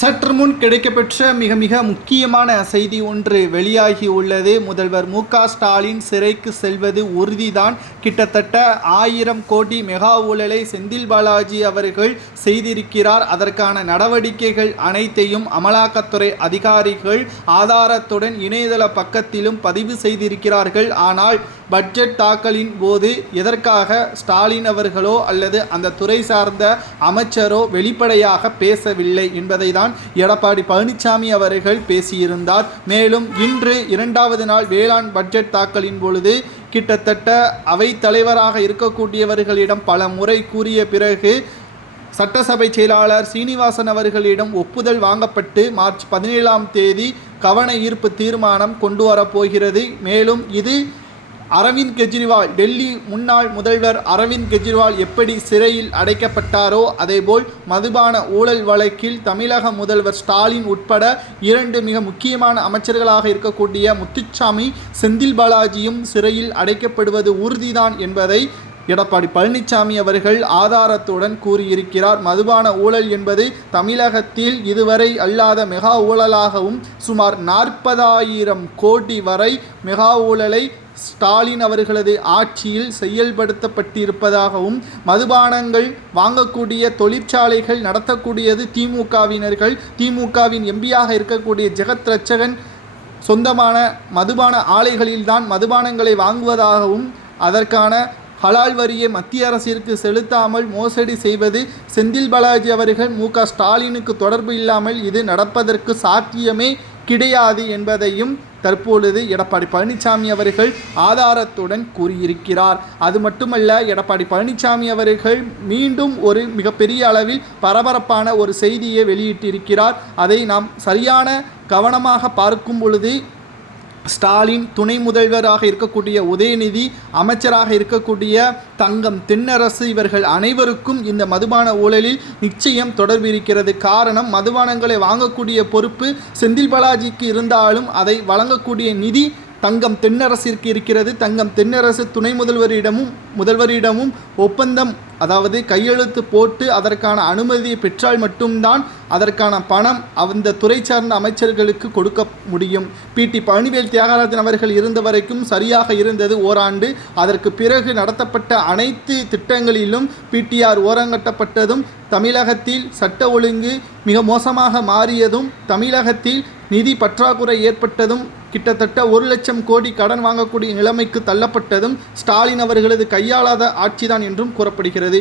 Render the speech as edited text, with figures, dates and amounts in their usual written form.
சற்று முன் கிடைக்கப்பெற்ற மிக மிக முக்கியமான செய்தி ஒன்று வெளியாகி உள்ளது. முதல்வர் மு.க.ஸ்டாலின் சிறைக்கு செல்வது உறுதிதான். கிட்டத்தட்ட 1000 கோடி மெகா ஊழலை செந்தில் பாலாஜி அவர்கள் செய்திருக்கிறார். அதற்கான நடவடிக்கைகள் அனைத்தையும் அமலாக்கத்துறை அதிகாரிகள் ஆதாரத்துடன் இணையதள பக்கத்திலும் பதிவு செய்திருக்கிறார்கள். ஆனால் பட்ஜெட் தாக்கலின் போது எதற்காக ஸ்டாலின் அவர்களோ அல்லது அந்த துறை சார்ந்த அமைச்சரோ வெளிப்படையாக பேசவில்லை என்பதை தான் எடப்பாடி பழனிசாமி அவர்கள் பேசியிருந்தார். மேலும் இன்று 2வது நாள் வேளாண் பட்ஜெட் தாக்கலின் பொழுது கிட்டத்தட்ட அவை தலைவராக இருக்கக்கூடியவர்களிடம் பல முறை கூறிய பிறகு சட்டசபை செயலாளர் சீனிவாசன் அவர்களிடம் ஒப்புதல் வாங்கப்பட்டு மார்ச் 17ஆம் தேதி கவன ஈர்ப்பு தீர்மானம் கொண்டு வரப்போகிறது. மேலும் இது அரவிந்த் கெஜ்ரிவால், டெல்லி முன்னாள் முதல்வர் அரவிந்த் கெஜ்ரிவால் எப்படி சிறையில் அடைக்கப்பட்டாரோ அதேபோல் மதுபான ஊழல் வழக்கில் தமிழக முதல்வர் ஸ்டாலின் உட்பட 2 மிக முக்கியமான அமைச்சர்களாக இருக்கக்கூடிய முத்துசாமி, செந்தில் பாலாஜியும் சிறையில் அடைக்கப்படுவது உறுதிதான் என்பதை எடப்பாடி பழனிசாமி அவர்கள் ஆதாரத்துடன் கூறியிருக்கிறார். மதுபான ஊழல் என்பது தமிழகத்தில் இதுவரை அல்லாத மெகா ஊழலாகவும் சுமார் 40,000 கோடி வரை மெகா ஊழலை ஸ்டாலின் அவர்களது ஆட்சியில் செயல்படுத்தப்பட்டிருப்பதாகவும், மதுபானங்கள் வாங்கக்கூடிய தொழிற்சாலைகள் நடத்தக்கூடியது திமுகவினர்கள், திமுகவின் எம்பியாக இருக்கக்கூடிய ஜெகத் ரட்சகன் சொந்தமான மதுபான ஆலைகளில்தான் மதுபானங்களை வாங்குவதாகவும், அதற்கான ஹலால் வரியை மத்திய அரசிற்கு செலுத்தாமல் மோசடி செய்வது செந்தில் பாலாஜி அவர்கள் மு.க.ஸ்டாலினுக்கு தொடர்பு இல்லாமல் இது நடப்பதற்கு சாத்தியமே கிடையாது என்பதையும் தற்பொழுது எடப்பாடி பழனிசாமி அவர்கள் ஆதாரத்துடன் கூறியிருக்கிறார். அது மட்டுமல்ல, எடப்பாடி பழனிசாமி அவர்கள் மீண்டும் ஒரு மிகப்பெரிய அளவில் பரபரப்பான ஒரு செய்தியை வெளியிட்டிருக்கிறார். அதை நாம் சரியான கவனமாக பார்க்கும் பொழுது ஸ்டாலின், துணை முதல்வராக இருக்கக்கூடிய உதயநிதி, அமைச்சராக இருக்கக்கூடிய தங்கம் தென்னரசு இவர்கள் அனைவருக்கும் இந்த மதுபான ஊழலில் நிச்சயம் தொடர்பு இருக்கிறது. காரணம், மதுபானங்களை வாங்கக்கூடிய பொறுப்பு செந்தில் பாலாஜிக்கு இருந்தாலும் அதை வழங்கக்கூடிய நிதி தங்கம் தென்னரசிற்கு இருக்கிறது. தங்கம் தென்னரசு துணை முதல்வரிடமும் ஒப்பந்தம், அதாவது கையெழுத்து போட்டு அதற்கான அனுமதியை பெற்றால் மட்டும்தான் அதற்கான பணம் அந்த துறை சார்ந்த அமைச்சர்களுக்கு கொடுக்க முடியும். பி.டி. பழனிவேல் தியாகராஜன் அவர்கள் இருந்த வரைக்கும் சரியாக இருந்தது ஓராண்டு. அதற்கு பிறகு நடத்தப்பட்ட அனைத்து திட்டங்களிலும் பிடிஆர் ஓரங்கட்டப்பட்டதும், தமிழகத்தில் சட்ட ஒழுங்கு மிக மோசமாக மாறியதும், தமிழகத்தில் நிதி பற்றாக்குறை ஏற்பட்டதும், கிட்டத்தட்ட 1 லட்சம் கோடி கடன் வாங்கக்கூடிய நிலைமைக்கு தள்ளப்பட்டதும் ஸ்டாலின் அவர்களது கையாளாத ஆட்சிதான் என்றும் கூறப்படுகிறது.